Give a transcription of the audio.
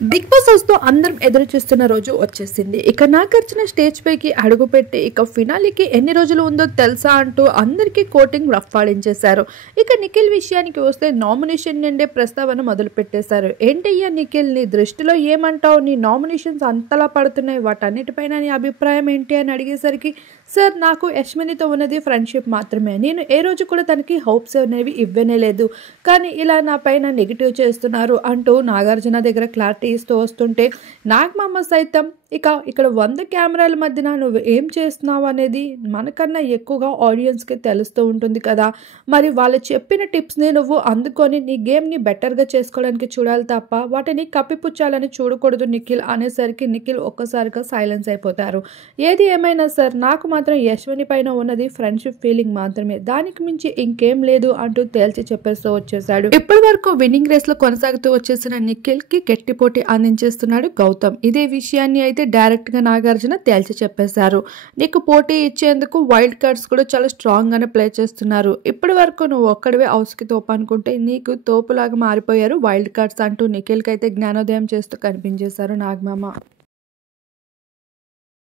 Big boss house తో అందరం ఎదురు చూస్తున్న రోజు వచ్చేసింది. ఇక నాగార్జున స్టేజ్ పైకి అడుగుపెట్టి ఇక ఫినాలికి ఎన్ని రోజులు ఉందో తెలుసా అంటూ అందరికీ కోటింగ్ రఫ్ఫాడించేశారు. ఇక నిఖిల్ విషయానికి వస్తే నామినేషన్ నుండే ప్రస్తావన మొదలు పెట్టేశారు. ఏంటయ్యా నిఖిల్, నీ దృష్టిలో ఏమంటావు? నీ నామినేషన్స్ అంతలా పడుతున్నాయి, వాటన్నిటిపైన నీ అభిప్రాయం ఏంటి అని అడిగేసరికి, సార్ నాకు యశ్మినితో ఉన్నది ఫ్రెండ్షిప్ మాత్రమే, నేను ఏ రోజు కూడా తనకి హోప్స్ అనేవి ఇవ్వనే లేదు, కానీ ఇలా నా పైన నెగిటివ్ చేస్తున్నారు అంటూ నాగార్జున దగ్గర క్లారిటీ ఇస్తూ వస్తుంటే, నాగమామ సైతం ఇక్కడ 100 కెమెరాల మధ్యన నువ్వు ఏం చేస్తున్నావు అనేది మనకన్నా ఎక్కువగా ఆడియన్స్కి తెలుస్తూ ఉంటుంది కదా, మరి వాళ్ళు చెప్పిన టిప్స్ని నువ్వు అందుకొని నీ గేమ్ని బెటర్గా చేసుకోవడానికి చూడాలి తప్ప వాటిని కప్పిపుచ్చాలని చూడకూడదు నిఖిల్ అనేసరికి నిఖిల్ ఒక్కసారిగా సైలెన్స్ అయిపోతారు. ఏది ఏమైనా సార్, నాకు మాత్రం యశ్విని పైన ఉన్నది ఫ్రెండ్షిప్ ఫీలింగ్ మాత్రమే, దానికి మించి ఇంకేం లేదు అంటూ తేల్చి చెప్పేస్తూ వచ్చేసాడు. ఇప్పటి వరకు విన్నింగ్ రేస్ లో కొనసాగుతూ వచ్చేసిన నిఖిల్ కి గట్టి పోటీ అందించేస్తున్నాడు గౌతమ్. ఇదే విషయాన్ని అయితే డైరెక్ట్ గా నాగార్జున తేల్చి చెప్పేశారు. నీకు పోటీ ఇచ్చేందుకు వైల్డ్ కార్డ్స్ కూడా చాలా స్ట్రాంగ్ గానే ప్లే చేస్తున్నారు. ఇప్పటి వరకు నువ్వు ఒక్కడివే హౌస్ కి తోపు అనుకుంటే నీకు తోపులాగా మారిపోయారు వైల్డ్ కార్డ్స్ అంటూ నిఖిల్ కి అయితే జ్ఞానోదయం చేస్తూ కనిపించేశారు నాగమామ.